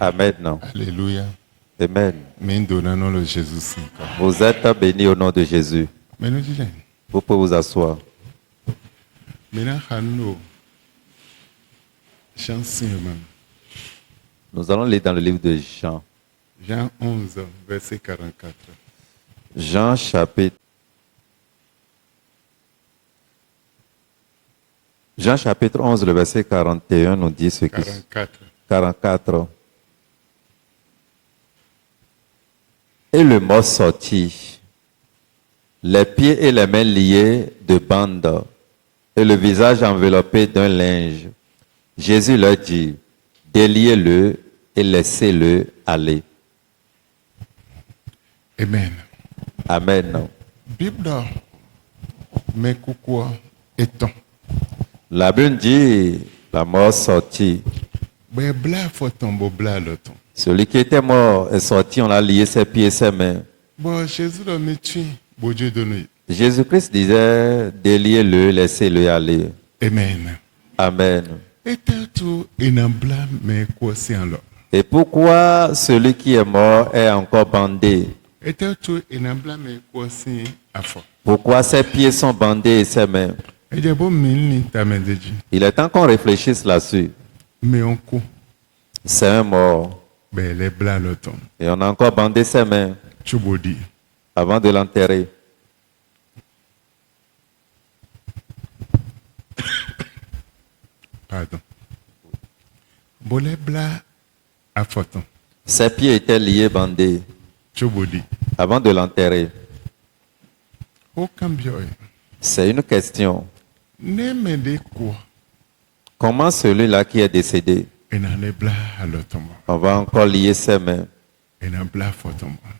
Amen. Alléluia. Amen. Vous êtes bénis au nom de Jésus. Vous pouvez vous asseoir. Nous allons lire dans le livre de Jean. Jean 11, verset 44. Jean chapitre 11, le verset 41 nous dit ce qui... 44. Et le mort sortit, les pieds et les mains liés de bandes, et le visage enveloppé d'un linge. Jésus leur dit, déliez-le et laissez-le aller. Amen. Amen. Bible, mais quoi est-on? La Bible dit, la mort sortit. Celui qui était mort est sorti, on a lié ses pieds et ses mains. Jésus-Christ disait, déliez-le, laissez-le aller. Amen. Amen. Et pourquoi celui qui est mort est encore bandé? Pourquoi ses pieds sont bandés et ses mains? Il est temps qu'on réfléchisse là-dessus. C'est un mort. Et on a encore bandé ses mains avant de l'enterrer. Pardon. Ses pieds étaient liés, bandés avant de l'enterrer. C'est une question. Comment celui-là qui est décédé, on va encore lier ses mains,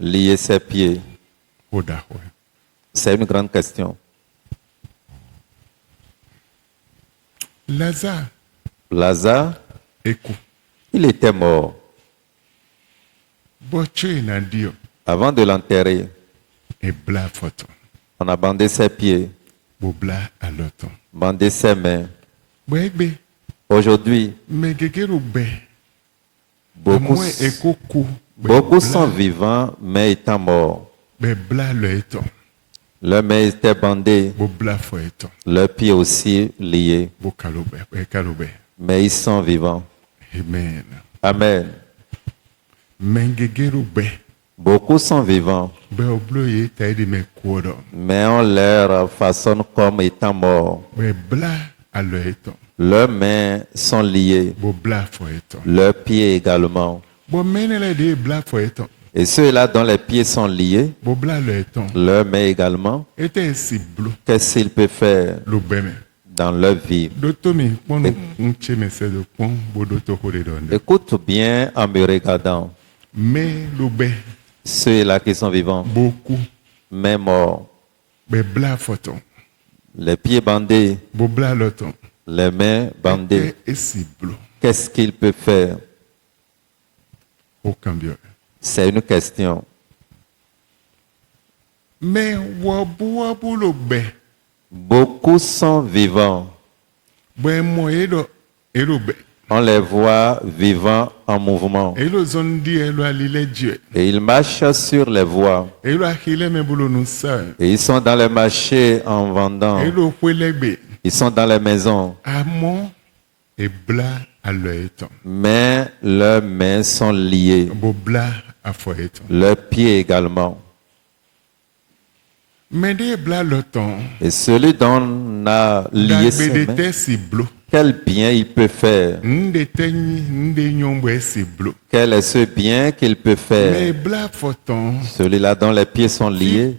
lier ses pieds? C'est une grande question. Lazare, il était mort. Avant de l'enterrer, on a bandé ses pieds, bandé ses mains. Aujourd'hui, beaucoup sont vivants, mais étant morts. Leurs mains étaient bandées, leurs pieds aussi liés. Mais ils sont vivants. Amen. Amen. Beaucoup sont vivants, mais on leur façonne comme étant morts. Leurs mains sont liées, leurs pieds également. Et ceux-là dont les pieds sont liés, leurs mains également, qu'est-ce qu'ils peuvent faire dans leur vie? Écoute bien en me regardant. Ceux-là qui sont vivants, mais morts, les pieds bandés, les mains bandées, qu'est-ce qu'ils peuvent faire? C'est une question. Beaucoup sont vivants. On les voit vivants en mouvement. Et ils marchent sur les voies. Et ils sont dans les marchés en vendant. Ils sont dans les maisons. Mais leurs mains sont liées. Leurs pieds également. Et celui dont on a lié ses mains, quel bien il peut faire? Quel est ce bien qu'il peut faire? Celui-là dont les pieds sont liés,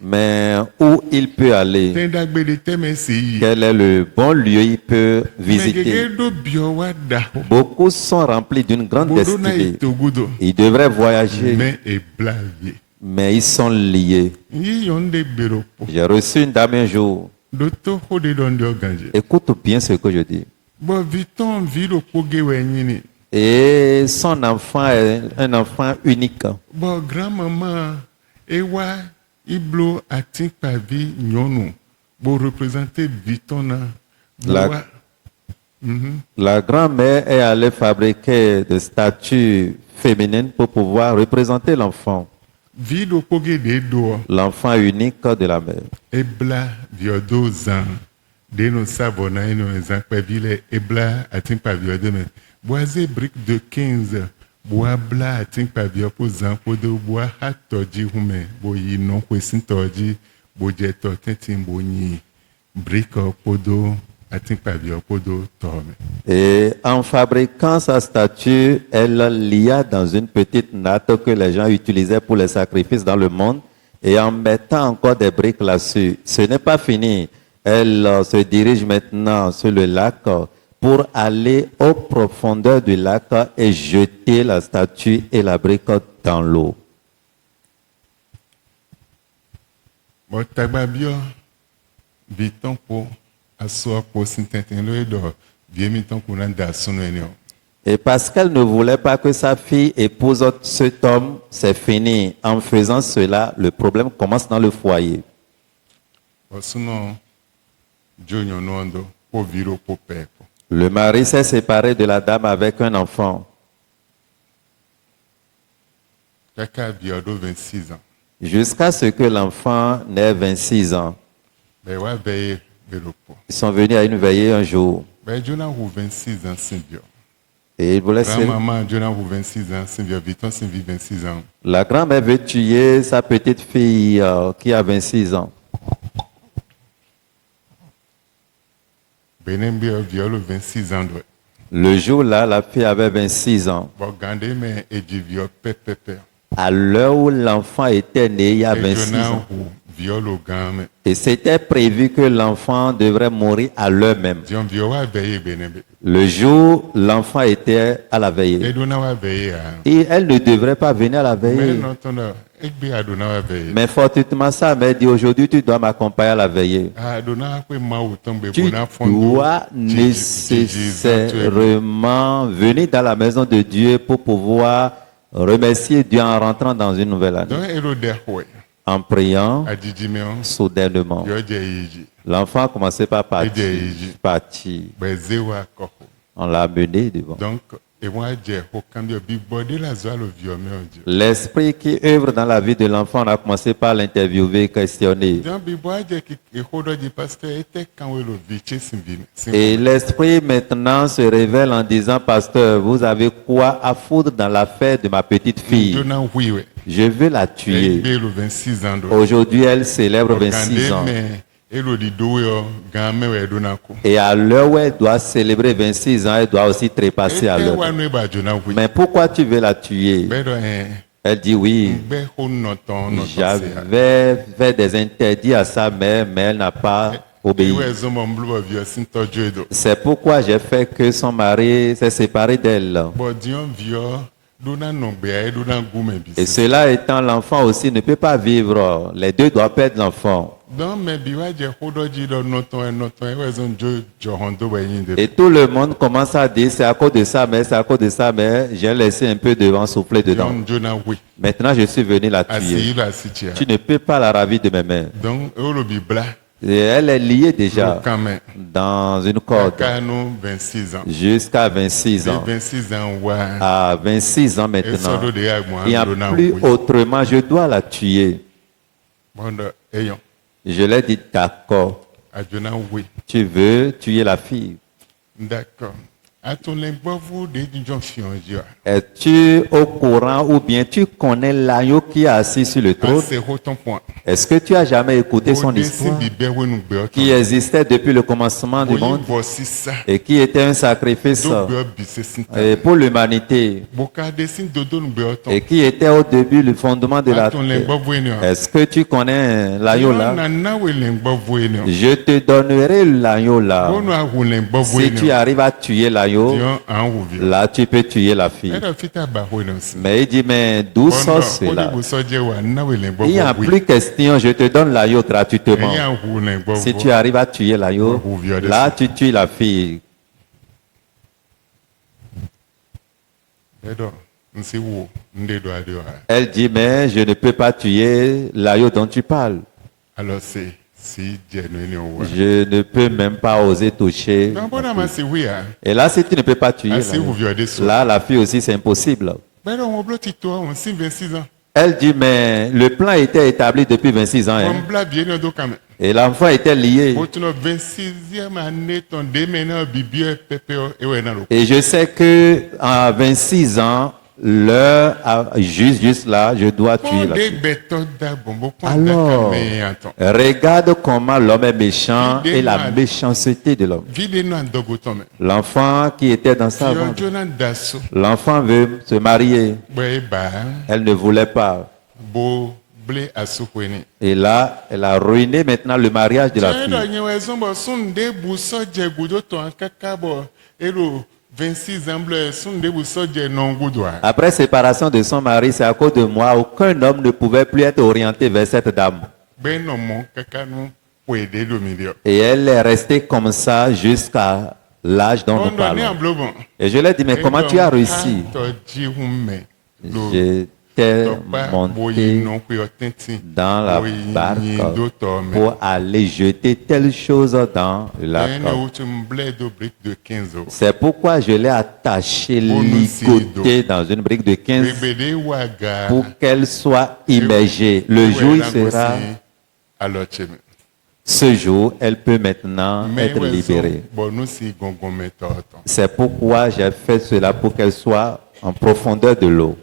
mais où il peut aller? Quel est le bon lieu il peut visiter? Beaucoup sont remplis d'une grande destinée. Ils devraient voyager, mais ils sont liés. J'ai reçu une dame un jour. Écoute bien ce que je dis. Et son enfant est un enfant unique. La grand-mère est allée fabriquer des statues féminines pour pouvoir représenter l'enfant. L'enfant unique de la mère. Brique de 15 bois bla atin pavio posant podo bois hatoji hume boyi non kwesin toji boje to tetin boni brique podo atin pavio podo tome. Et en fabriquant sa statue, elle lia dans une petite natte que les gens utilisaient pour les sacrifices dans le monde et en mettant encore des briques là-dessus. Ce n'est pas fini. Elle se dirige maintenant sur le lac pour aller aux profondeurs du lac et jeter la statue et la brique dans l'eau. Et parce qu'elle ne voulait pas que sa fille épouse cet homme, c'est fini. En faisant cela, le problème commence dans le foyer. Le mari s'est séparé de la dame avec un enfant. Jusqu'à ce que l'enfant n'ait 26 ans. Ils sont venus à une veillée un jour. Et ils voulaient La grand-mère veut tuer sa petite fille qui a 26 ans. Le jour-là, la fille avait 26 ans. À l'heure où l'enfant était né, il y a 26 ans. Et c'était prévu que l'enfant devrait mourir à l'heure même. Le jour, l'enfant était à la veillée. Et elle ne devrait pas venir à la veillée. Mais fortuitement, sa mère dit, aujourd'hui, tu dois m'accompagner à la veillée. Tu dois nécessairement venir dans la maison de Dieu pour pouvoir remercier Dieu en rentrant dans une nouvelle année. En priant, soudainement, l'enfant a commencé par partir. On l'a amené devant. L'esprit qui œuvre dans la vie de l'enfant, on a commencé par l'interviewer, questionner. Et l'esprit maintenant se révèle en disant, pasteur, vous avez quoi à foutre dans l'affaire de ma petite fille? Je veux la tuer. Aujourd'hui, elle célèbre 26 ans. Et à l'heure où elle doit célébrer 26 ans, elle doit aussi trépasser à l'heure. Mais pourquoi tu veux la tuer? Elle dit oui. J'avais fait des interdits à sa mère, mais elle n'a pas obéi. C'est pourquoi j'ai fait que son mari s'est séparé d'elle. Et cela étant, l'enfant aussi ne peut pas vivre. Les deux doivent perdre l'enfant. Et tout le monde commence à dire, c'est à cause de sa mère, c'est à cause de sa mère. J'ai laissé un peu de vent souffler dedans. Maintenant, je suis venu la tuer. Tu ne peux pas la ravir de mes mains. Et elle est liée déjà dans une corde jusqu'à 26 ans. À 26 ans maintenant, il n'y a plus autrement, je dois la tuer. Je lui ai dit d'accord. Tu veux tuer la fille? D'accord. Es-tu au courant ou bien tu connais l'agneau qui est assis sur le trône? Est-ce que tu as jamais écouté son histoire qui existait depuis le commencement du monde et qui était un sacrifice pour l'humanité et qui était au début le fondement de la terre? Est-ce que tu connais l'agneau là? Je te donnerai l'agneau là. Si tu arrives à tuer l'agneau, là tu peux tuer la fille. Mais il dit, mais d'où sort cela? Il n'y a plus question, je te donne l'agneau gratuitement. Si tu arrives à tuer l'agneau, là tu tues la fille. Elle dit, mais je ne peux pas tuer l'agneau dont tu parles. Alors Je ne peux même pas oser toucher. Et là, si tu ne peux pas tuer, là, la fille aussi, c'est impossible. Elle dit, mais le plan était établi depuis 26 ans. Hein. Et l'enfant était lié. Et je sais que à 26 ans, l'heure, juste là, je dois tuer la fille. Alors, regarde comment l'homme est méchant et la méchanceté de l'homme. L'enfant qui était dans sa ventre, l'enfant veut se marier. Elle ne voulait pas. Et là, elle a ruiné maintenant le mariage de la fille. Après séparation de son mari, c'est à cause de moi, aucun homme ne pouvait plus être orienté vers cette dame. Et elle est restée comme ça jusqu'à l'âge dont nous parlons. Et je lui ai dit, mais comment tu as réussi? J'étais monté dans la barque pour aller jeter telle chose dans la lac. C'est pourquoi je l'ai attaché, ligoté dans une brique de 15 pour qu'elle soit immergée. Le jour, il sera... Ce jour, elle peut maintenant être libérée. C'est pourquoi j'ai fait cela pour qu'elle soit en profondeur de l'eau.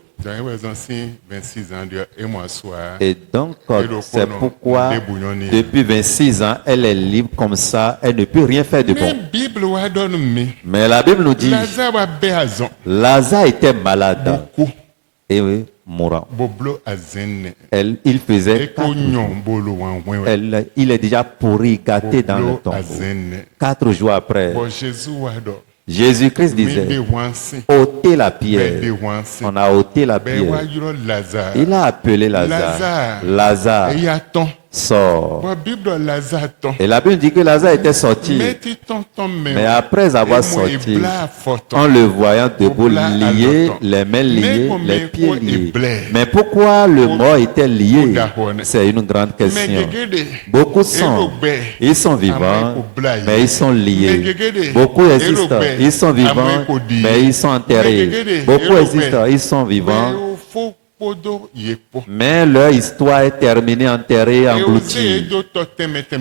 Et donc, c'est pourquoi, depuis 26 ans, elle est libre comme ça, elle ne peut rien faire de bon. Mais la Bible nous dit, Lazare était malade. Et oui, mourant. Il faisait 4 jours. Il est déjà pourri, gâté dans le tombeau. 4 jours après, Jésus-Christ disait, ôtez la pierre. On a ôté la pierre. Il a appelé Lazare. Lazare, sort. Et la Bible dit que Lazare était sorti. Mais après avoir sorti, en le voyant debout, lié, les mains liées, les pieds liés. Mais pourquoi le mort était lié? C'est une grande question. Beaucoup sont, ils sont vivants, mais ils sont liés. Beaucoup existent, ils sont vivants, mais ils sont enterrés. Beaucoup existent, ils sont vivants, mais leur histoire est terminée, enterrée, engloutie.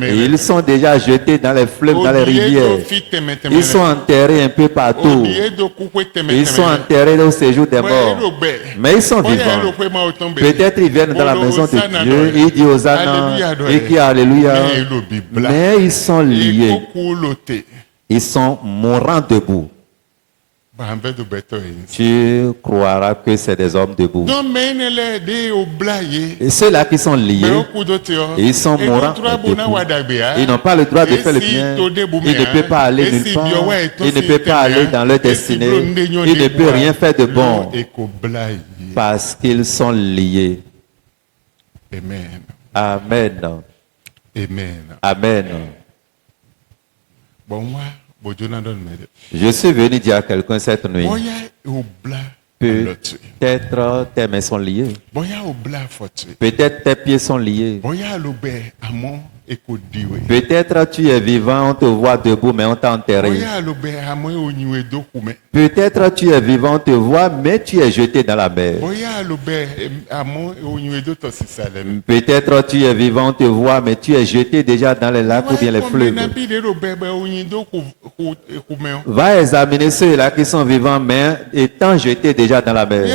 Et ils sont déjà jetés dans les fleuves, dans les rivières. Ils sont enterrés un peu partout. Ils sont enterrés au séjour des morts. Mais ils sont vivants. Peut-être ils viennent dans la maison de Dieu, ils disent Hosanna, et qui Alléluia. Mais ils sont liés. Ils sont mourants debout. Tu croiras que c'est des hommes debout. Et ceux-là qui sont liés, ils sont mourants debout. Ils n'ont pas le droit de faire le bien. Ils ne peuvent pas aller nulle part. Ils ne peuvent pas aller dans leur destinée. Ils ne peuvent rien faire de bon parce qu'ils sont liés. Amen. Amen. Je suis venu dire à quelqu'un cette nuit, peut-être tes mains sont liées, peut-être tes pieds sont liés, peut-être tu es vivant, on te voit debout, mais on t'a enterré. Peut-être tu es vivant, on te voit, mais tu es jeté dans la mer. Peut-être tu es vivant, on te voit, mais tu es jeté déjà dans les lacs ou bien les fleuves. Va examiner ceux-là qui sont vivants, mais étant jetés déjà dans la mer.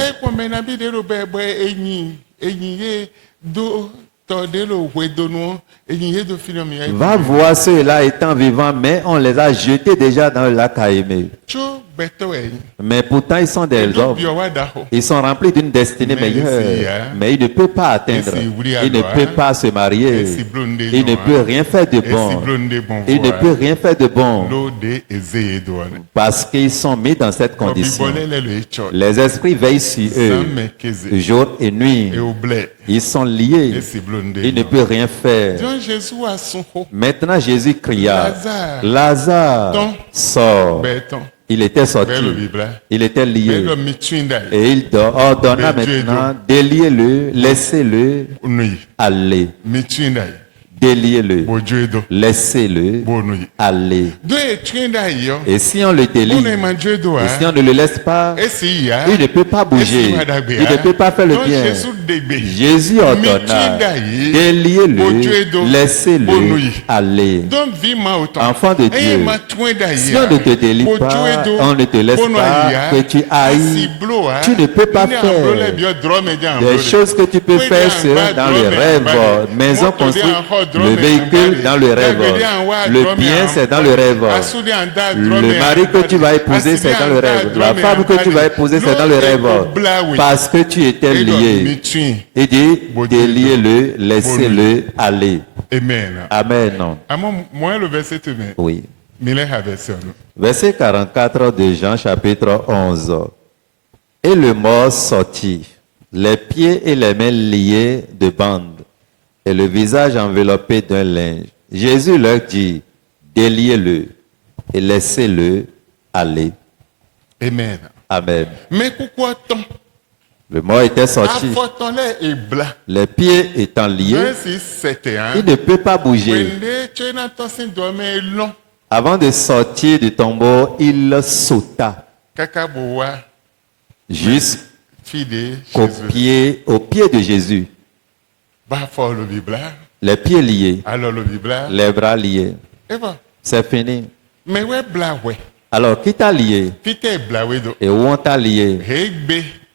Va voir ceux-là étant vivants, mais on les a jetés déjà dans le lac à aimer. Mais pourtant, ils sont des hommes. Ils sont remplis d'une destinée meilleure. Mais ils ne peuvent pas atteindre. Ils ne peuvent pas se marier. Ils ne peuvent rien faire de bon. Ils ne peuvent rien faire de bon. Parce qu'ils sont mis dans cette condition. Les esprits veillent sur eux, jour et nuit. Ils sont liés. Ils ne peuvent rien faire. Maintenant, Jésus cria, Lazare, sors. Il était sorti. Il était lié. Et il ordonna maintenant, déliez-le, laissez-le aller. déliez-le, laissez-le aller. Et si on le délie, et si on ne le laisse pas, il ne peut pas bouger, il ne peut pas faire le bien. Jésus ordonna, déliez-le, laissez-le aller. Enfant de Dieu, si on ne te délie pas, on ne te laisse pas, que tu ailles, tu ne peux pas faire. Des choses que tu peux faire seront dans le rêve. Maison construite, le véhicule dans le rêve. Le bien, c'est dans le rêve. Le mari que tu vas épouser, c'est dans le rêve. La femme que tu vas épouser, c'est dans le rêve. Parce que tu étais lié. Il dit, déliez-le, laissez-le aller. Amen. Oui. Verset 44 de Jean chapitre 11. Et le mort sortit, les pieds et les mains liés de bandes, et le visage enveloppé d'un linge. Jésus leur dit, déliez-le et laissez-le aller. Amen. Amen. Le mort était sorti, les pieds étant liés, il ne peut pas bouger. Avant de sortir du tombeau, il sauta jusqu'au pied de Jésus. Les pieds liés, les bras liés. C'est fini. Alors, qui t'a lié? Et où on t'a lié?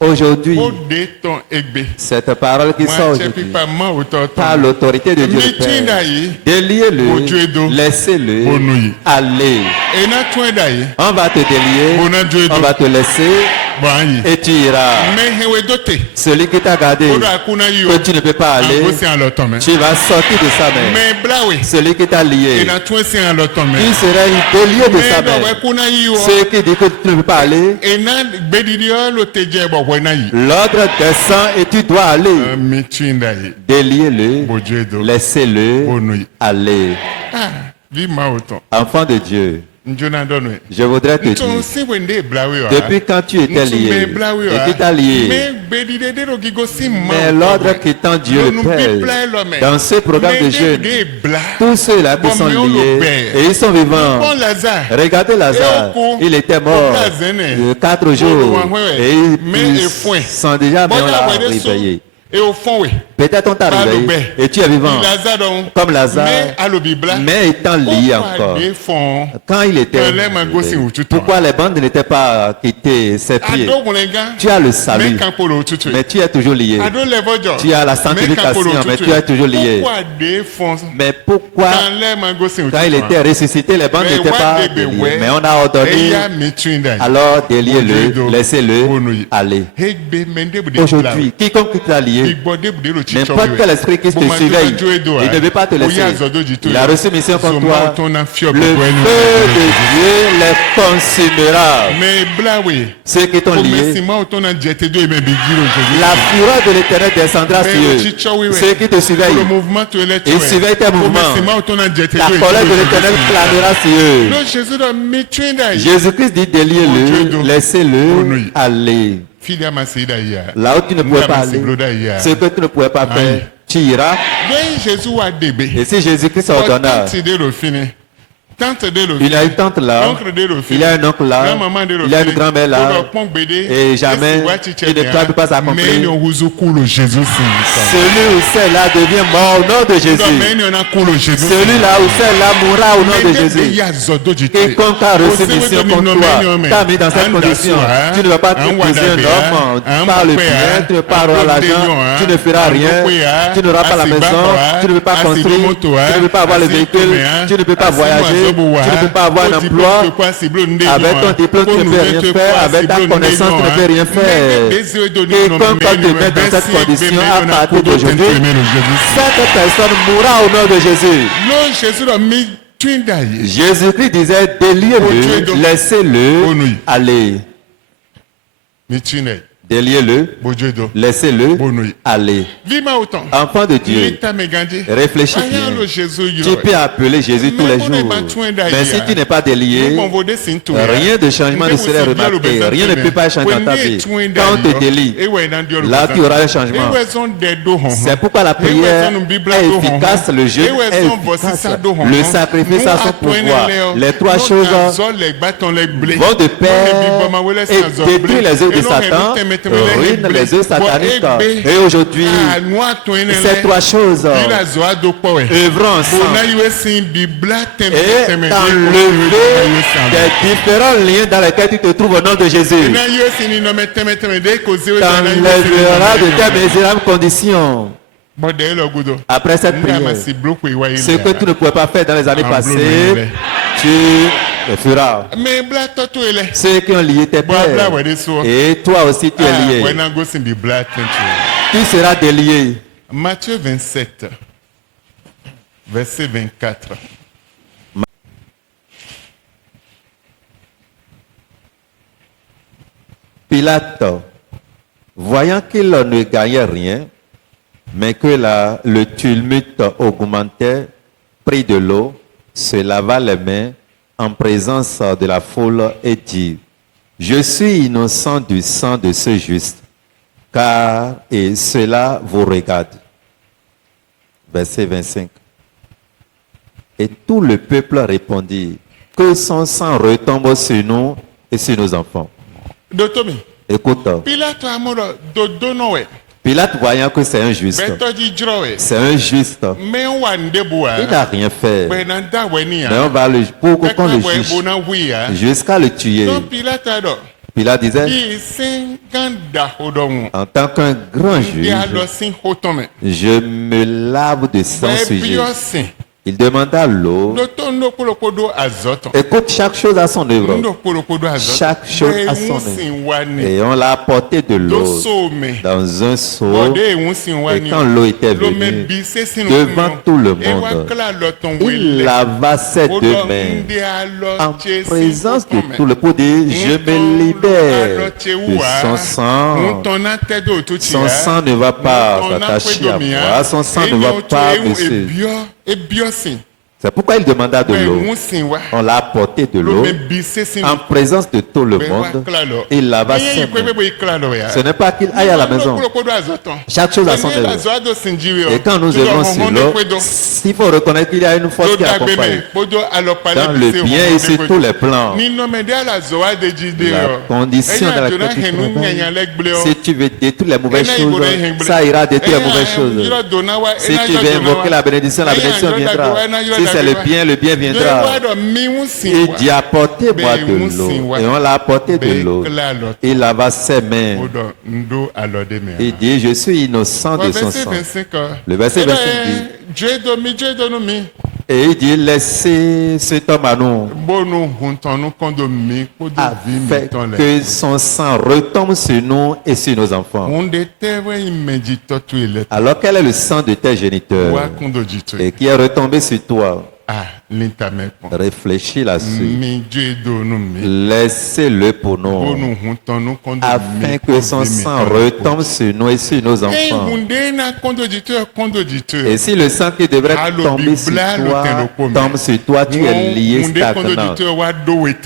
Aujourd'hui, cette parole qui sort aujourd'hui, par l'autorité de Dieu le Père, déliez-le, laissez-le aller. On va te délier, on va te laisser, et tu iras. Celui qui t'a gardé, que tu ne peux pas aller, tu vas sortir de sa main. Celui qui t'a lié, il sera délié de sa main. Celui qui dit que tu ne peux pas aller, l'ordre descend et tu dois aller. Déliez-le, laissez-le aller. Enfant de Dieu, je voudrais te dire, depuis quand tu étais lié, et qui t'a lié, mais l'ordre qu'étant Dieu le Père, dans ce programme de jeûne, tous ceux-là qui sont liés, et ils sont vivants, regardez Lazare, il était mort 4 jours, et ils sont déjà bien là réveillés. Peut-être on t'a réveillé et tu es vivant comme Lazare, mais étant lié encore. Quand il était lié, pourquoi les bandes n'étaient pas quittées ses pieds? Tu as le salut, mais tu es toujours lié. Tu as la sanctification, mais tu es toujours lié. Mais pourquoi quand il était ressuscité, les bandes n'étaient pas liées? Mais on a ordonné, alors déliez-le, laissez-le aller. Aujourd'hui, quiconque t'a lié, n'importe quel esprit qui te surveille, il ne veut pas te laisser. Il a reçu mission contre toi. Le feu de Dieu les consumera. Ceux qui t'ont liés, la fureur de l'Éternel descendra sur eux. Ceux qui te surveillent, ils surveillent tes mouvements. La colère de l'Éternel planera sur eux. Jésus-Christ dit, déliez-le, laissez-le aller. Là où tu ne pouvais pas aller, ce que tu ne pouvais pas faire, tu iras. Et si Jésus-Christ ordonna, il y a une tante là, il y a un oncle là, il y a une grand-mère là, et jamais il ne peut pas accomplir. Celui ou celle-là devient mort au nom de Jésus. Celui-là ou celle-là mourra au nom de Jésus. Quiconque a reçu mission contre toi, t'a mis dans cette condition. Tu ne vas pas t'épouser un homme par le bien, tu ne pas avoir l'argent, tu ne feras rien, tu n'auras pas la maison, tu ne peux pas construire, tu ne peux pas avoir le véhicule, tu ne peux pas voyager. Tu ne peux pas avoir un emploi. Avec ton diplôme, tu ne peux rien faire. Avec ta connaissance, tu ne peux rien faire. Quiconque te met dans cette condition à partir d'aujourd'hui, cette personne mourra au nom de Jésus. Jésus-Christ disait, déliez-le, laissez-le aller. Déliez-le, laissez-le aller. Enfant de Dieu, réfléchis bien. Tu peux appeler Jésus tous les jours. Mais si tu n'es pas délié, rien de changement ne serait remarqué. Rien ne peut pas changer dans ta vie. Quand on te délie, là tu auras un changement. C'est pourquoi la prière est efficace, le jeûne est efficace, le sacrifice a son pouvoir. Les trois choses vont de pair et détruisent les œuvres de Satan, ruinent les œuvres sataniques. Et aujourd'hui, ces trois choses œuvrent ensemble et t'enlever des différents liens dans lesquels tu te trouves au nom de Jésus. T'enlèvera de tes misérables conditions. Après cette prière, ce que tu ne pouvais pas faire dans les années passées, tu le feras. Ceux qui ont lié tes pères, et toi aussi tu es lié. Tu seras délié. Matthieu 27, verset 24. Pilate, voyant qu'il ne gagnait rien, mais que le tumulte augmentait, prit de l'eau, se lava les mains en présence de la foule et dit, je suis innocent du sang de ce juste, car et cela vous regarde. Verset 25. Et tout le peuple répondit, que son sang retombe sur nous et sur nos enfants. Écoute. Pilate voyant que c'est un juste. C'est un juste. Il n'a rien fait. Mais on va le pour qu'on le juge jusqu'à le tuer. Pilate disait, en tant qu'un grand juge, je me lave de sang sujet. Il demanda l'eau. Écoute, chaque chose a son œuvre. Chaque chose a son œuvre. Et on l'a apporté de l'eau dans un seau. Et quand l'eau était venue devant tout le monde, il lava ses deux mains en présence de tout le monde. Je me libère de son sang. Son sang ne va pas s'attacher à moi. Son sang ne va pas me suivre. C'est pourquoi il demanda de l'eau. On l'a apporté de l'eau en présence de tout le monde. Il lava ses mains. Ce n'est pas qu'il aille à la maison. Chaque chose a son œuvre. Et quand nous œuvrons sur l'eau, il faut reconnaître qu'il y a une force qui accompagne. Dans le bien et sur tous les plans. La condition dans laquelle tu travailles, si tu veux détruire les mauvaises choses, ça ira détruire les mauvaises choses. Si tu veux invoquer la bénédiction viendra. Si c'est le bien viendra. Il dit apportez-moi de l'eau. Et on l'a apporté de l'eau. Il lava ses mains. Il dit je suis innocent de son sang. Le verset 25 dit. Et il dit laissez cet homme à nous afin que son sang retombe sur nous et sur nos enfants. Alors quel est le sang de tes géniteurs et qui est retombé sur toi? Réfléchis là-dessus. Laissez-le pour nous afin que son sang retombe sur nous et sur nos enfants. Et si le sang qui devrait tomber sur toi tombe sur toi, tu es lié stagnant.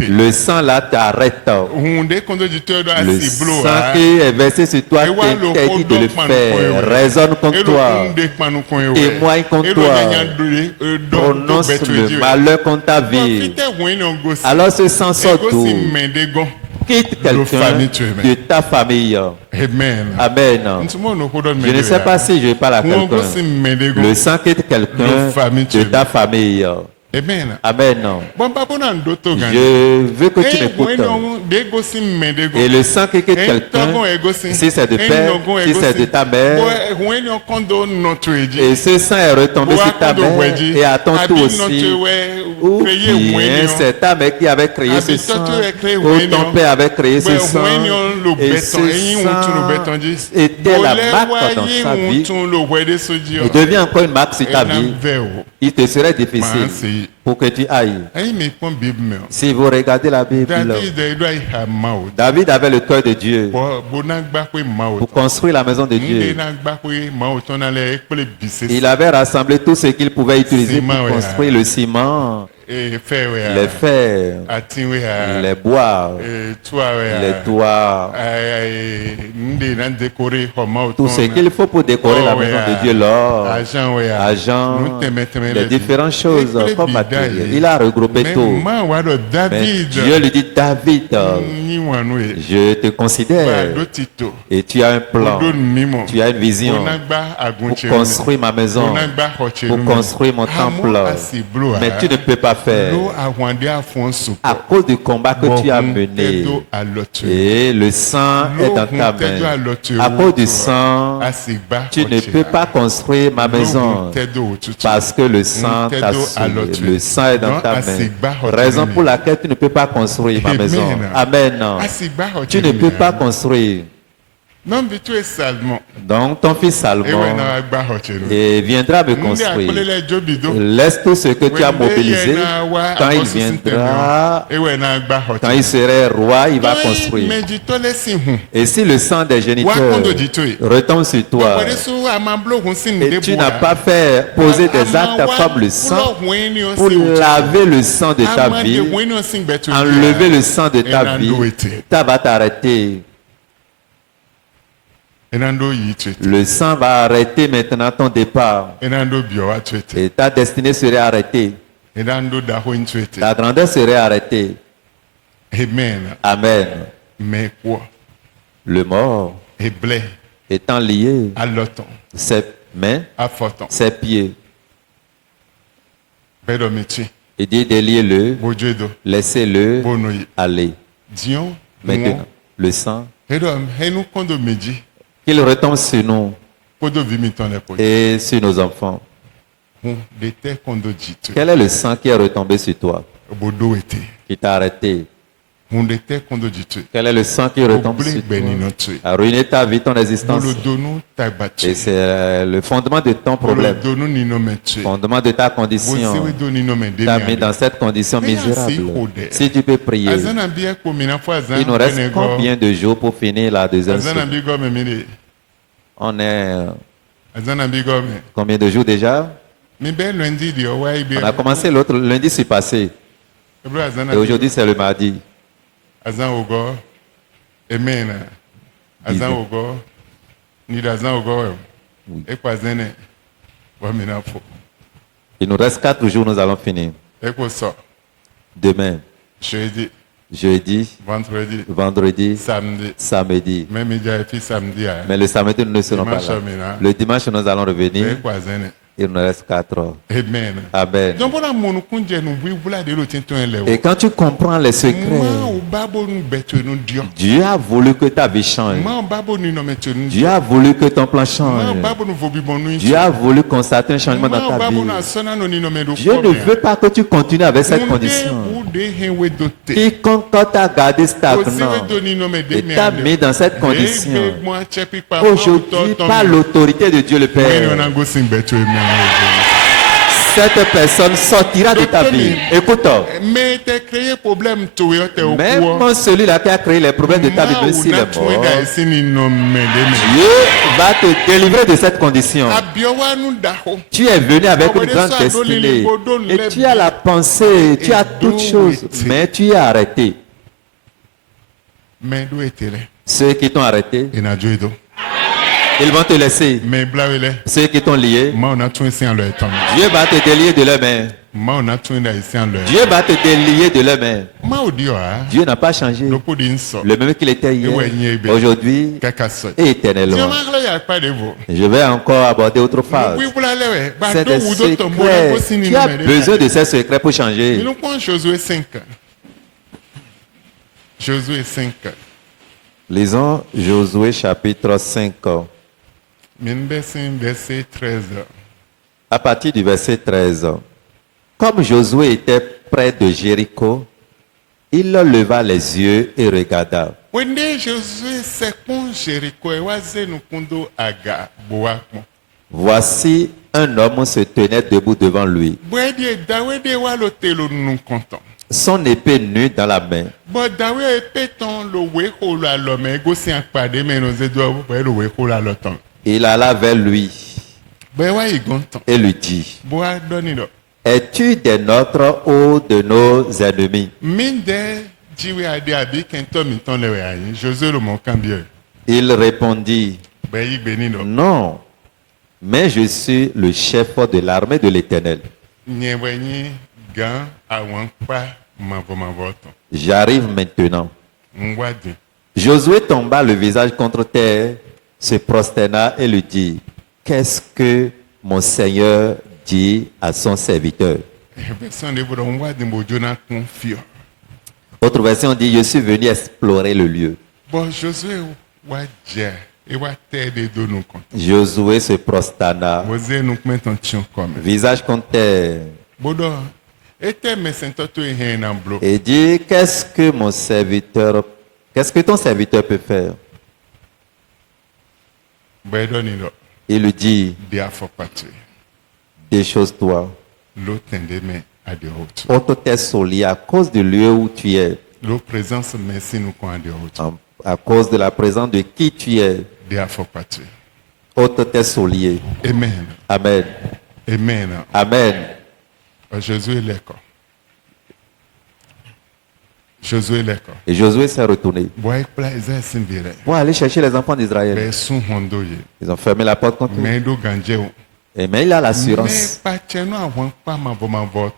Le sang là t'arrête. Le sang qui est versé sur toi t'interdit de le faire. Résonne contre toi. Témoigne contre toi. Prononce le malheur contre ta vie. Alors ce sang sort d'où? Quitte quelqu'un de ta famille. Amen. Amen. Je ne sais pas si je parle à quelqu'un. Le sang quitte quelqu'un de ta famille. Amen. Amen. Je veux que tu m'écoutes. Et le sang qui quitte quelqu'un, si c'est de père, si c'est de ta mère, et ce sang est retombé sur ta mère et à ton tour aussi, ou bien c'est ta mère qui avait créé ce sang, ou ton père avait créé ce sang, et ce sang était la marque dans sa vie, il devient encore une marque sur ta vie. Il te serait difficile pour que tu ailles. Si vous regardez la Bible, David avait le cœur de Dieu pour construire la maison de Dieu. Il avait rassemblé tout ce qu'il pouvait utiliser pour construire le ciment, les fers, les bois, les toits, tout ce qu'il faut pour décorer la maison de Dieu, l'or, l'argent, les différentes choses comme matériel. Il a regroupé tout. Mais Dieu lui dit, David, je te considère et tu as un plan, tu as une vision pour construire ma maison, pour construire mon temple. Mais tu ne peux pas faire à cause du combat que tu as mené. Et le sang est dans ta main. À cause du sang, tu ne peux pas construire ma maison parce que le sang t'a souillé. Le sang est dans ta main. Raison pour laquelle tu ne peux pas construire ma maison. Amen. Tu ne peux pas construire. Donc ton fils Salomon viendra me construire. Laisse tout ce que tu as mobilisé. Quand il viendra, quand il sera roi, il va construire. Et si le sang des géniteurs retombe sur toi et tu n'as pas fait poser des actes comme le sang pour laver le sang de ta vie, enlever le sang de ta vie, ça va t'arrêter. Le sang va arrêter maintenant ton départ. Et ta destinée serait arrêtée. Ta grandeur serait arrêtée. Amen. Mais quoi? Le mort étant lié, ses mains, ses pieds. Il dit déliez-le, laissez-le aller. Maintenant, le sang qu'il retombe sur nous et sur nos enfants. Quel est le sang qui est retombé sur toi, qui t'a arrêté? Quel est le sang qui retombe sur toi, a ruiné ta vie, ton existence? Et c'est le fondement de ton problème, le fondement de ta condition, t'a mis dans cette condition misérable. Si tu peux prier, il nous reste combien de jours pour finir la deuxième semaine? On est combien de jours déjà? On a commencé l'autre lundi, c'est passé. Et aujourd'hui, c'est le mardi. Il nous reste 4 jours, nous allons finir. Demain, jeudi, vendredi, samedi. Mais le samedi, nous ne serons pas là. Le dimanche, nous allons revenir. Il nous reste 4 heures. Amen. Amen. Et quand tu comprends les secrets, Dieu a voulu que ta vie change. Dieu a voulu que ton plan change. Dieu a voulu constater un changement dans ta vie. Dieu ne veut pas que tu continues avec cette condition. Quiconque t'a gardé stagnant et t'a mis dans cette condition, aujourd'hui, par l'autorité de Dieu le Père, cette personne sortira de ta vie. Écoute, même celui-là qui a créé les problèmes de ta vie, même s'il est mort, Dieu va te délivrer de cette condition. Tu es venu avec une grande destinée et tu as la pensée, tu as toutes choses, mais tu es arrêté. Ceux qui t'ont arrêté, ils vont te laisser. Ceux qui t'ont lié, Dieu va te délier de leurs mains. Dieu va te délier de leurs mains. Dieu n'a pas changé. Le même qu'il était hier, aujourd'hui et éternellement. Je vais encore aborder autre phase. C'est des secrets. Tu as besoin de ces secrets pour changer. Josué 5. Lisons Josué chapitre 5. Verset 13. À partir du verset 13. Comme Josué était près de Jéricho, il leva les yeux et regarda. Voici un homme se tenait debout devant lui, son épée nue dans la main. Il alla vers lui et lui dit, es-tu des nôtres ou de nos ennemis? Il répondit, non, mais je suis le chef de l'armée de l'Éternel. J'arrive maintenant. Josué tomba le visage contre terre, se prosterna et lui dit, qu'est-ce que mon Seigneur dit à son serviteur? Autre version dit, je suis venu explorer le lieu. Josué se prosterna, visage contre terre, et dit, qu'est-ce que ton serviteur peut faire? Il lui dit, déchose-toi, ôte tes souliers à cause du lieu où tu es, à cause de la présence de qui tu es. Ôte tes souliers. Amen. Amen. Amen. Amen. Et Josué s'est retourné pour aller chercher les enfants d'Israël. Ils ont fermé la porte contre lui. Et mais il a l'assurance.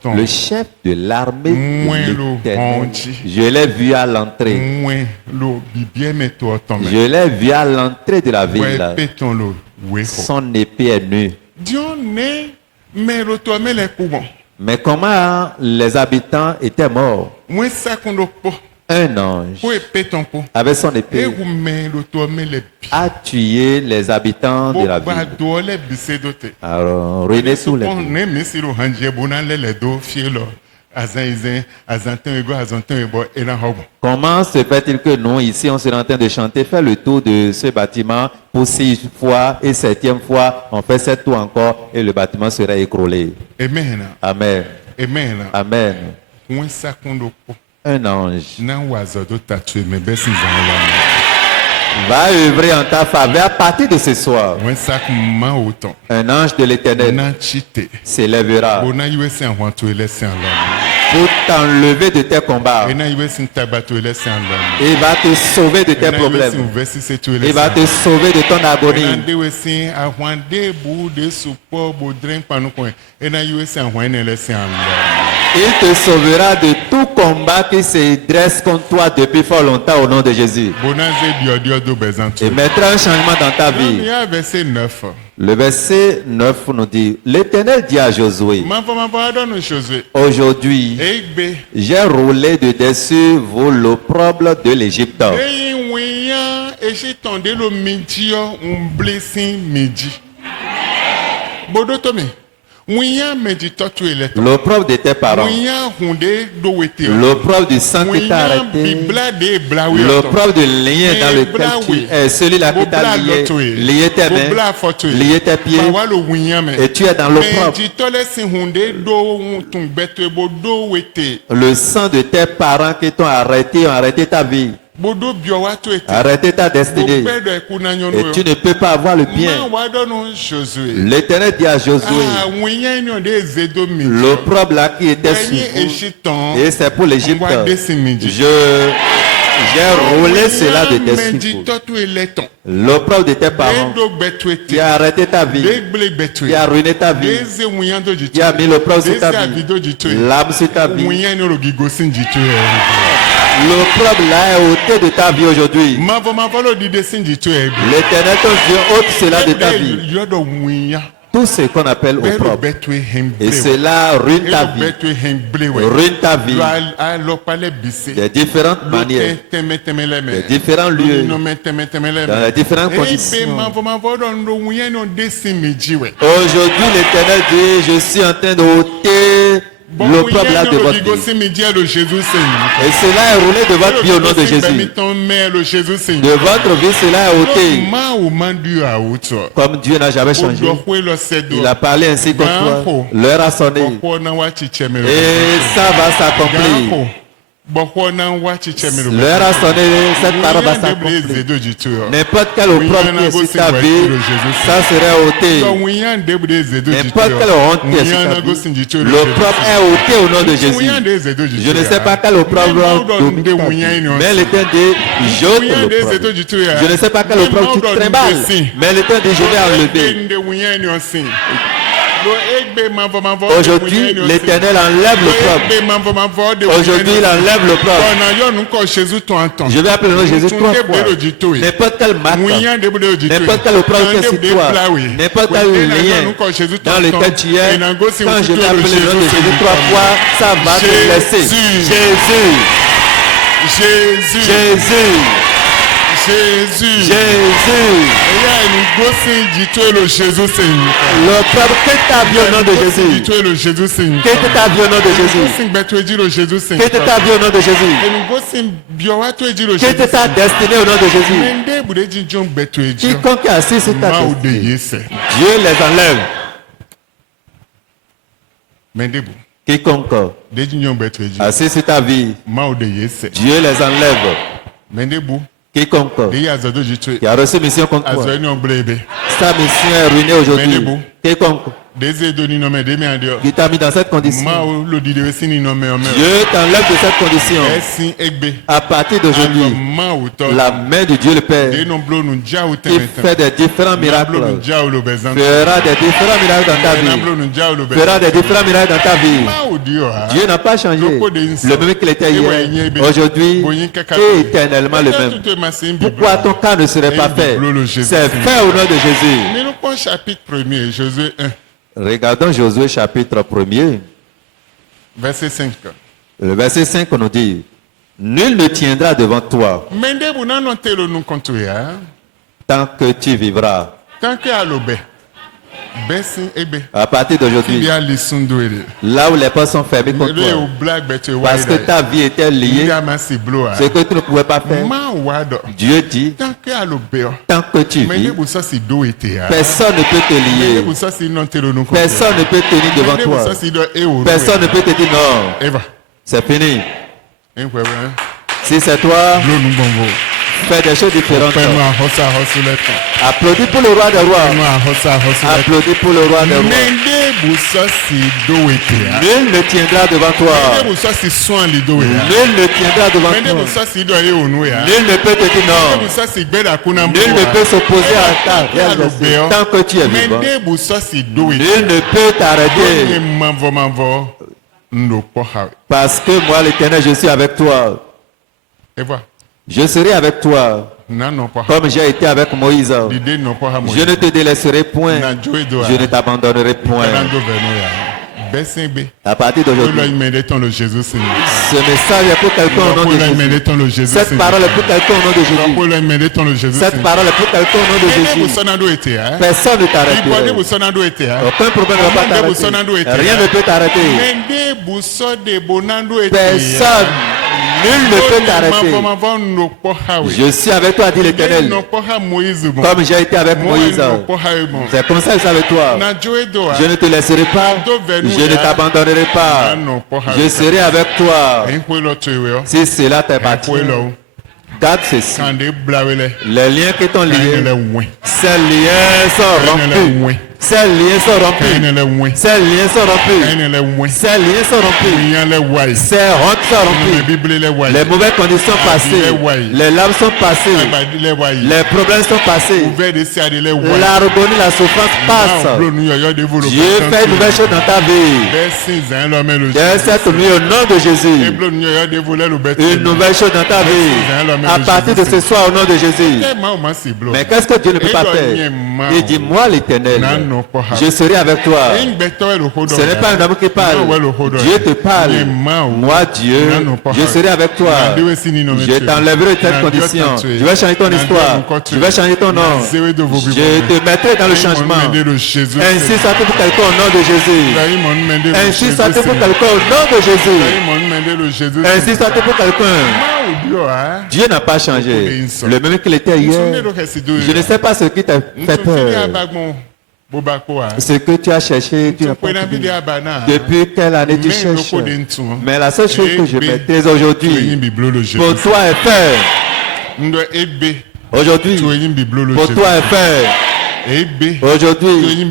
Le chef de l'armée de l'Éternel, je l'ai vu à l'entrée. Je l'ai vu à l'entrée de la ville. Là. Son épée est nue. Mais comment les habitants étaient morts? Un ange avec son épée a tué les habitants de la ville. Alors, ruiné tous les deux. Comment se fait-il que nous, ici, on serait en train de chanter, faire le tour de ce bâtiment pour 6 fois et 7e fois, on fait 7 tours encore et le bâtiment serait écroulé. Amen. Amen. Amen. Amen. Un ange va œuvrer en ta faveur à partir de ce soir. Un ange de l'Éternel s'élèvera pour t'enlever de tes combats. Il va te sauver de tes problèmes. Il va te sauver de ton agonie. Il te sauvera de tout combat qui se dresse contre toi depuis fort longtemps au nom de Jésus. Et mettra un changement dans ta vie. Le verset 9 nous dit, l'Éternel dit à Josué, aujourd'hui, j'ai roulé de dessus vous l'opprobre de l'Égypte. L'opprobre de tes parents, l'opprobre du sang qui t'a arrêté, l'opprobre du lien dans lequel tu es, celui-là qui t'a lié tes mains, lié tes pieds, et tu es dans l'opprobre. Le sang de tes parents qui t'ont arrêté, ont arrêté ta vie. Arrêtez ta destinée. Et tu ne peux pas avoir le bien. L'Éternel dit à Josué, l'opprobre là qui était sur vous, et c'est pour l'Égypte. J'ai roulé cela de dessus. L'opprobre de tes parents qui a arrêté ta vie, qui a ruiné ta vie, qui a mis l'opprobre sur ta vie, l'âme sur ta vie. L'opprobre là est ôté de ta vie aujourd'hui. L'Éternel ton Dieu ôte cela de ta vie. Tout ce qu'on appelle opprobre. Et cela ruine ta vie. Ruine ta vie. De différentes manières. De différents lieux. Dans les différentes conditions. Aujourd'hui, l'Éternel dit, je suis en train d'ôter l'opprobre là de votre vie. Et cela est roulé de votre vie au nom de Jésus. De votre vie, cela est ôté. Comme Dieu n'a jamais changé. Il a parlé ainsi comme toi. L'heure a sonné. Et ça va s'accomplir. L'heure a sonné, cette parole va s'accomplir. N'importe quel opprobre qui est sur ta vie, ça serait ôté. N'importe quelle honte qui est sur ta vie, l'opprobre est ôté au nom de Jésus. Je ne sais pas quel opprobre domine ta vie, mais l'Éternel dit, j'ôte l'opprobre. Je ne sais pas quel opprobre tu trimballes, mais l'Éternel dit, je vais enlever. Aujourd'hui, l'Éternel enlève l'opprobre. Aujourd'hui, il enlève l'opprobre. Je vais appeler le nom de Jésus 3 fois. N'importe quelle marque, n'importe quel opprobre qui est sur toi, n'importe quel lien dans lequel tu es, quand je vais appeler le nom de Jésus 3 fois, ça va te laisser. Jésus. Jésus. Jésus. Jésus. Jésus. L'opprobre quitte ta vie au nom de Jésus. Quitte ta vie au nom de Jésus. Quitte ta vie au nom de Jésus. Quitte ta destinée au nom de Jésus. Quiconque est assis sur ta destinée, Dieu les enlève. Quiconque assis sur ta vie, Dieu les enlève. Quiconque qui a reçu mission contre toi, sa mission est ruinée aujourd'hui. Quiconque qui t'a mis dans cette condition, Dieu t'enlève de cette condition. À partir d'aujourd'hui, la main de Dieu le Père, qui fait des différents miracles, fera des différents miracles dans ta vie. Fera des différents miracles dans ta vie. Dieu n'a pas changé. Le même qu'il était hier, aujourd'hui, et éternellement le même. Pourquoi ton cas ne serait pas fait? C'est fait au nom de Jésus. Chapitre 1er, Josué 1. Regardons Josué chapitre 1er. Verset 5. Le verset 5 nous dit, nul ne tiendra devant toi tant que tu vivras. À partir d'aujourd'hui, là où les portes sont fermées contre toi, parce que ta vie était liée, ce que tu ne pouvais pas faire, Dieu dit, tant que tu vis, personne ne peut te lier, personne ne peut tenir devant toi, personne ne peut te dire non, c'est fini. Si c'est toi, fais des choses différentes. Applaudis pour le roi des rois. Applaudis pour le roi des rois. Nul ne tiendra devant toi. Nul ne tiendra devant toi. Nul ne peut te dire non. Nul ne peut s'opposer à ta réalisation tant que tu es vivant. Nul ne peut t'arrêter. Parce que moi, l'Éternel, je suis avec toi. Je serai avec toi comme j'ai été avec Moïse. Je ne te délaisserai point. Je ne t'abandonnerai point. À partir d'aujourd'hui, ce message est pour quelqu'un au nom de Jésus. Cette parole est pour quelqu'un au nom de Jésus. Cette parole est pour quelqu'un au nom de Jésus. Personne ne t'arrête. Aucun problème ne va pas t'arrêter. Rien ne peut t'arrêter. Personne. Nul ne peut t'arrêter. Je suis avec toi, dit l'Éternel. Comme j'ai été avec Moïse. C'est comme ça que je suis avec toi. Je ne te laisserai pas. Je ne t'abandonnerai pas. Je serai avec toi. Si cela t'appartient, garde ceci. Les liens qui t'ont liés, ces liens sont rompus. Ces liens sont rompus. Ces liens sont rompus. Ces liens sont rompus. Ces hontes sont rompues. Les mauvaises conditions passées. Les larmes sont passées. Les problèmes sont passés. L'harmonie, la souffrance passe. Dieu fait une nouvelle chose dans ta vie. Dès cette nuit, au nom de Jésus, une nouvelle chose dans ta vie. À partir de ce soir, au nom de Jésus. Mais qu'est-ce que Dieu ne peut pas faire? Il dit, moi l'Éternel, Je serai avec toi. Ce n'est pas un homme qui parle. Dieu te parle. Moi, Dieu, je serai avec toi. Je t'enlèverai cette condition. Je vais changer ton histoire. Je vais changer ton nom. Je te mettrai dans le changement. Ainsi soit-il pour quelqu'un au nom de Jésus. Ainsi soit-il pour quelqu'un au nom de Jésus. Ainsi soit-il pour quelqu'un. Dieu n'a pas changé. Le même qu'il était hier. Je ne sais pas ce qui t'a fait peur. Ce que tu as cherché, tu n'as pas trouvé. Depuis quelle année tu cherches? Mais la seule chose que je maîtrise aujourd'hui, pour toi est fait. Aujourd'hui, pour toi est fait. Aujourd'hui,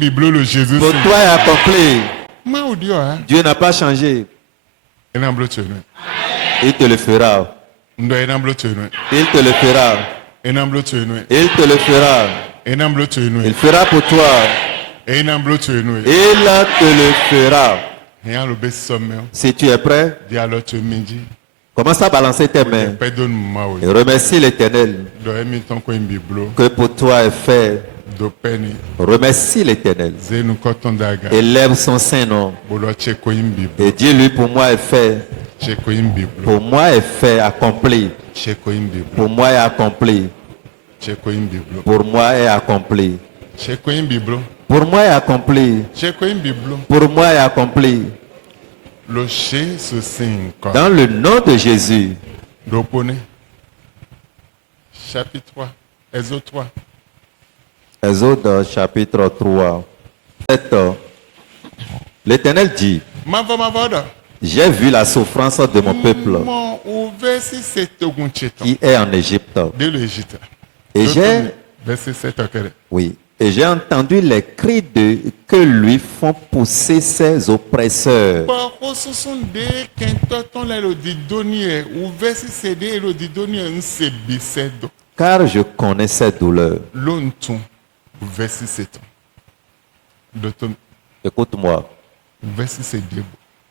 pour toi est accompli. Dieu n'a pas changé. Il te le fera. Il te le fera. Il te le fera. Il fera pour toi. Il te le fera. Si tu es prêt, commence à balancer tes mains et remercie l'Éternel que pour toi est fait. Remercie l'Éternel. Élève son saint nom. Et dis-lui, pour moi est fait. Pour moi est fait, accompli. Pour moi est accompli. Pour moi est accompli. Pour moi est accompli. Pour moi est accompli. Dans le nom de Jésus. Chapitre 3. Exode 3. Exode chapitre 3. L'Éternel dit, j'ai vu la souffrance de mon peuple qui est en Égypte. Et j'ai entendu les cris que lui font pousser ses oppresseurs. Car je connais ses douleurs. Écoute-moi.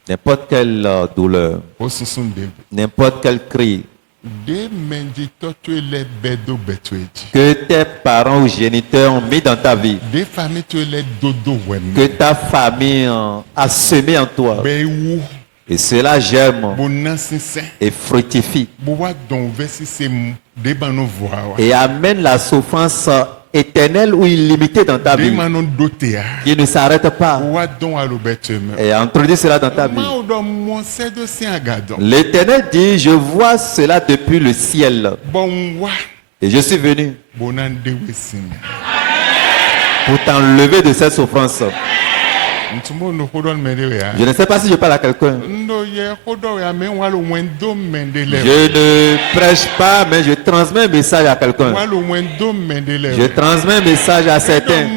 N'importe quelle douleur, n'importe quel cri, que tes parents ou géniteurs ont mis dans ta vie, que ta famille a semé en toi, et cela germe et fructifie et amène la souffrance éternelle ou illimitée dans ta vie, qui ne s'arrête pas, et introduit cela dans ta vie. L'Éternel dit, je vois cela depuis le ciel, et je suis venu pour t'enlever de cette souffrance. Je ne sais pas si je parle à quelqu'un. Je ne prêche pas, mais je transmets un message à quelqu'un. Je transmets un message à certains.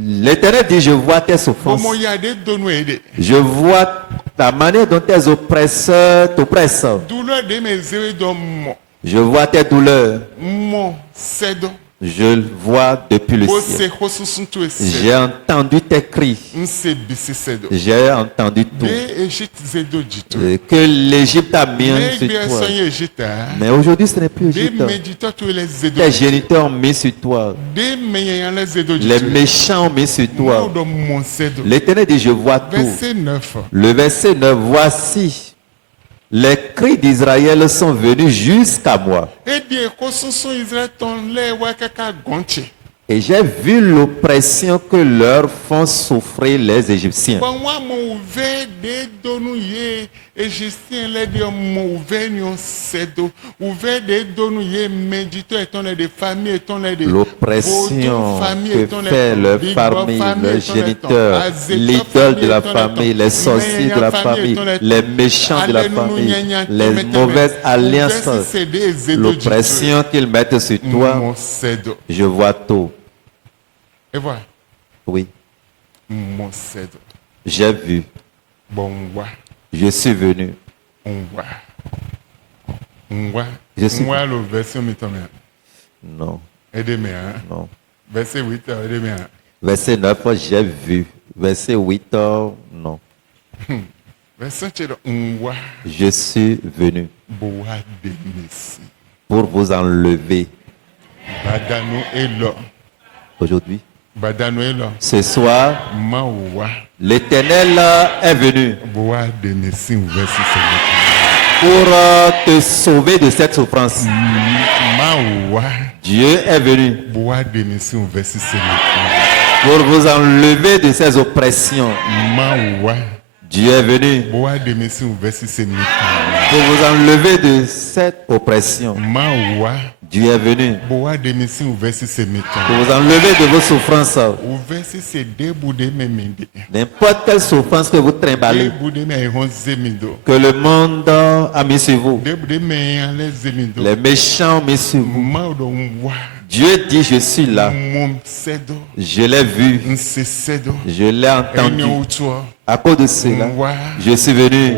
L'Éternel dit, je vois tes souffrances. Je vois la manière dont tes oppresseurs t'oppressent. Je vois tes douleurs. Je le vois depuis le ciel. J'ai entendu tes cris. J'ai entendu tout. Que l'Égypte a mis sur toi. Mais aujourd'hui, ce n'est plus Égypte. Tes géniteurs ont mis sur toi. Les méchants ont mis sur toi. L'Éternel dit, je vois tout. Le verset 9, voici. Les cris d'Israël sont venus jusqu'à moi. Et j'ai vu l'oppression que leur font souffrir les Égyptiens. L'oppression que fait leur famille, leurs géniteurs, l'idole de la famille, les sorciers de la famille, les méchants de la famille, les mauvaises alliances, l'oppression qu'ils mettent sur toi, je vois tout. Et voilà. Oui. J'ai vu. Je suis venu. Je suis... Non. Non. Verset 8, Verset 9, j'ai vu. Verset 8, non. Je suis venu pour vous enlever. Aujourd'hui, Ce soir, l'Éternel est venu pour te sauver de cette souffrance. Dieu est venu pour vous enlever de ces oppressions. Dieu est venu pour vous enlever de cette oppression. Dieu est venu pour vous enlever de vos souffrances. N'importe quelle souffrance que vous trimballez, que le monde a mis sur vous, les méchants ont mis sur vous. Dieu dit, je suis là. Je l'ai vu. Je l'ai entendu. À cause de cela, je suis venu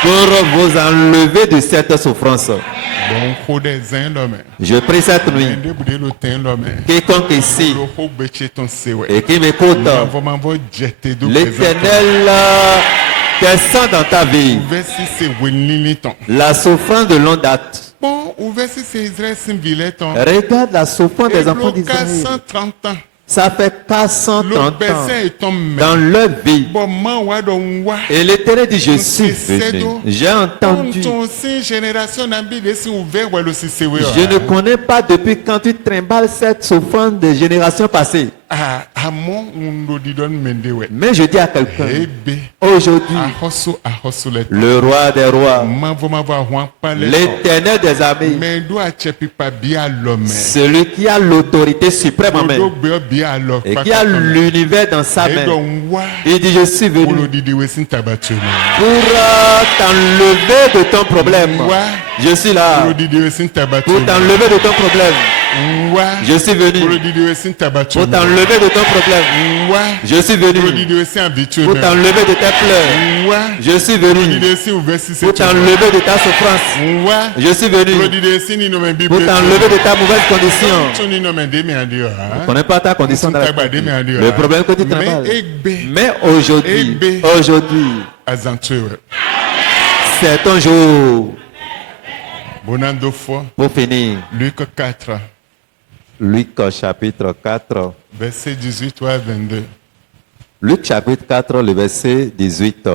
pour vous enlever de cette souffrance. Je prie cette nuit, quiconque ici et qui m'écoute, l'Éternel descend dans ta vie. La souffrance de longue date. Regarde la souffrance des enfants d'Israël. Ça fait 430 ans dans leur vie. Et l'Éternel dit, je suis venu. J'ai entendu. Je ne connais pas depuis quand tu trimbales cette souffrance des générations passées. Mais je dis à quelqu'un, aujourd'hui, le roi des rois, l'Éternel des armées, celui qui a l'autorité suprême en main et qui a l'univers dans sa main, il dit, je suis venu pour t'enlever de ton problème. Je suis là pour t'enlever de ton problème. Je suis venu pour t'enlever de ton problème. Je suis venu pour t'enlever de tes pleurs. Je suis venu pour t'enlever de ta souffrance. Je suis venu pour t'enlever de ta mauvaise condition. Je ne connais pas ta condition dans la vie. Le problème que tu travailles. Mais aujourd'hui, c'est ton jour. Pour finir, Luc chapitre 4, verset 18 à 22. Luc chapitre 4, le verset 18.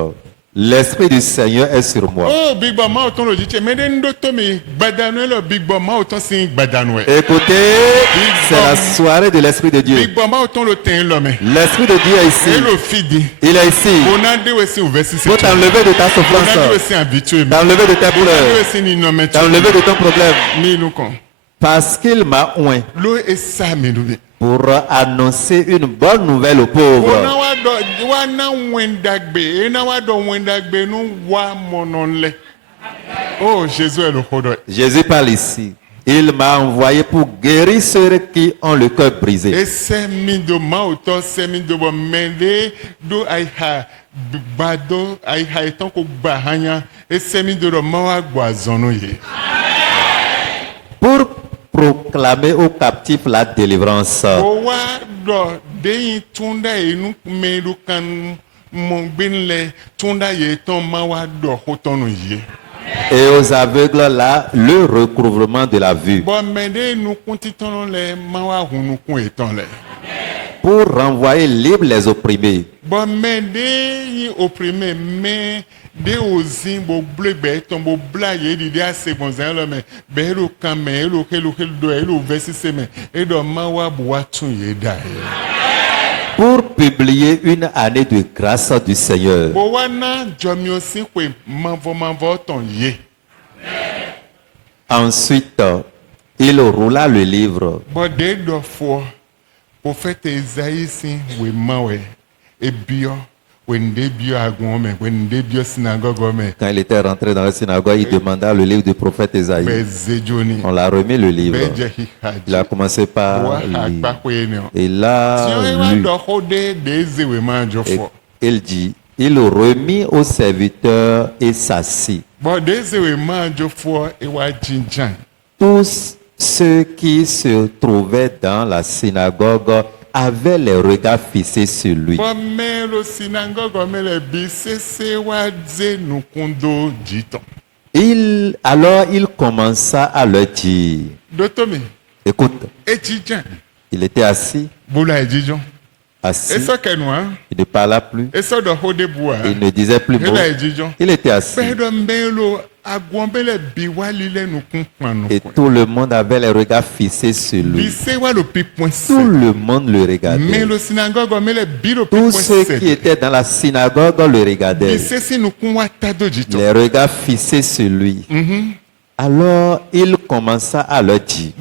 L'Esprit du Seigneur est sur moi. Écoutez, c'est la soirée de l'Esprit de Dieu. L'Esprit de Dieu est ici. Il est ici pour t'enlever de ta souffrance, t'enlever de tes pleurs, t'enlever de ton problème. Parce qu'il m'a oint pour annoncer une bonne nouvelle aux pauvres. Oh, Jésus est le Rodoi. Jésus parle ici. Il m'a envoyé pour guérir ceux qui ont le cœur brisé. Pour proclamer aux captifs la délivrance. Et aux aveugles là, le recouvrement de la vue. Pour renvoyer libres les opprimés. Pour publier une année de grâce du Seigneur. Ensuite, il roula le livre. Quand il était rentré dans la synagogue, il demanda le livre du prophète Ésaïe. On l'a remis le livre. Il a commencé par lire. Et là, il dit, il remit au serviteur et s'assit. Tous ceux qui se trouvaient dans la synagogue avaient les regards fixés sur lui. Alors il commença à leur dire, écoute, Il était assis. Assis. Il ne parla plus. Il ne disait plus mot. Il était assis. Et tout le monde avait les regards fixés sur lui. Tout le monde le regardait. Tous ceux qui étaient dans la synagogue le regardaient. Les regards fixés sur lui. Alors il commença à leur dire: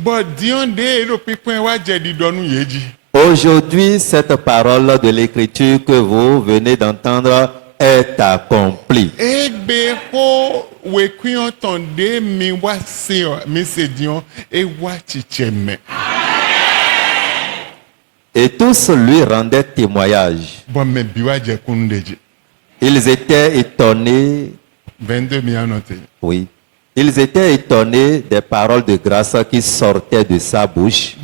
aujourd'hui, cette parole de l'écriture que vous venez d'entendre est accomplie. Et tous lui rendaient témoignage. Ils étaient étonnés. Oui. Ils étaient étonnés des paroles de grâce qui sortaient de sa bouche.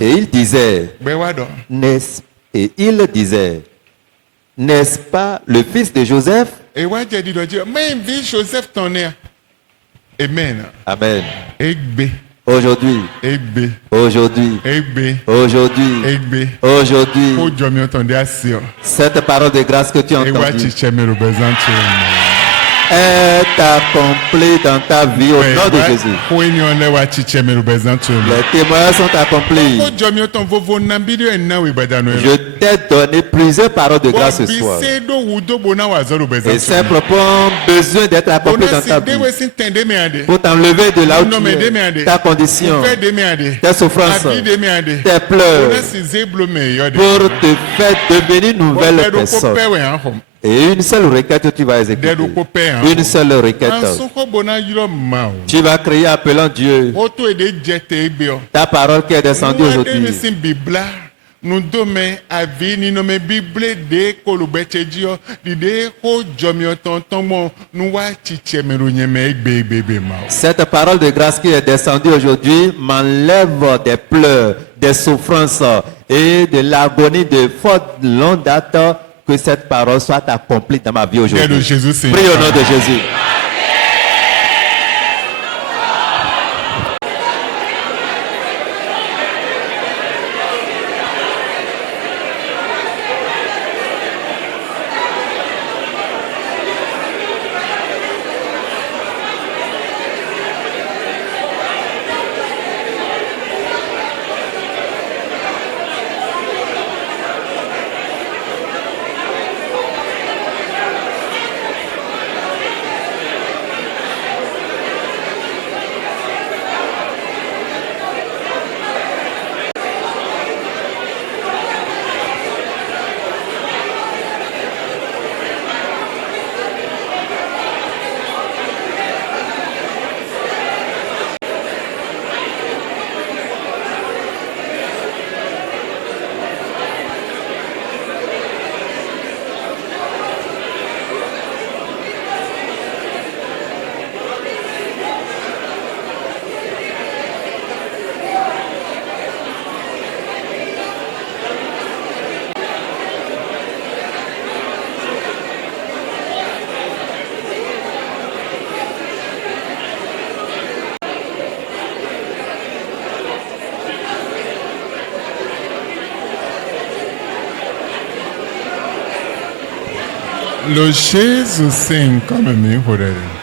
Et il disait, n'est-ce pas le fils de Joseph? Amen. Amen. Aujourd'hui, cette parole de grâce que tu as entendue est accompli dans ta vie au nom de Jésus. Les témoignages sont accomplis. Je t'ai donné plusieurs paroles de grâce ce soir. Et ces propos ont besoin d'être accomplis dans ta vie pour t'enlever de là où tu es, ta condition, tes souffrances, tes pleurs, pour te faire devenir une nouvelle personne. Et une seule requête tu vas exécuter. Une seule requête. Tu vas crier appelant Dieu. Ta parole qui est descendue aujourd'hui. Cette parole de grâce qui est descendue aujourd'hui m'enlève des pleurs, des souffrances et de l'agonie de fort longue date. Que cette parole soit accomplie dans ma vie aujourd'hui. Prie au nom de Jésus.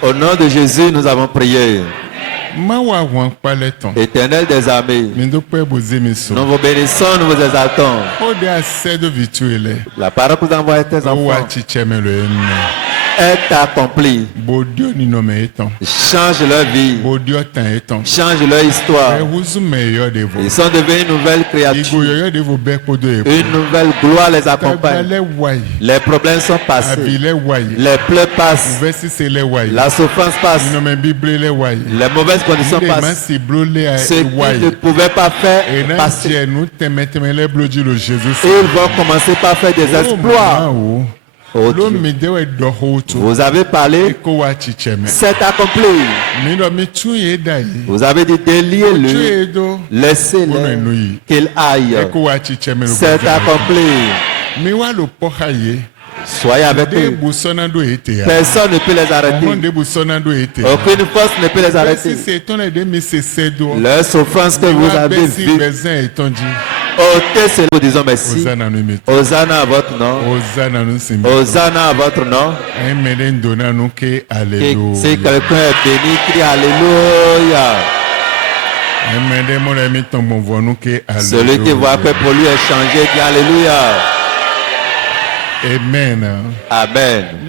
Au nom de Jésus, nous avons prié. Éternel des armées, nous vous bénissons, nous vous exaltons. La parole que vous envoyez à tes enfants est accomplie. Change leur vie. Change leur histoire. Ils sont devenus une nouvelle créature. Une nouvelle gloire les accompagne. Les problèmes sont passés. Les pleurs passent. La souffrance passe. Les mauvaises conditions passent. Ce qu'ils ne pouvaient pas faire passer. Ils vont commencer par faire des exploits. Oh Dieu. Vous avez parlé, c'est accompli. Vous avez dit déliez-le, laissez-le qu'il aille. C'est accompli. Soyez avec eux. Personne ne peut les arrêter. Aucune force ne peut les arrêter. Leur souffrance que vous avez vue, ôtez cela, nous disons merci. Hosanna à votre nom. Hosanna à votre nom. Si quelqu'un est béni, crie Alléluia. Celui qui voit que pour lui est changé, dit Alléluia. Amen. Amen.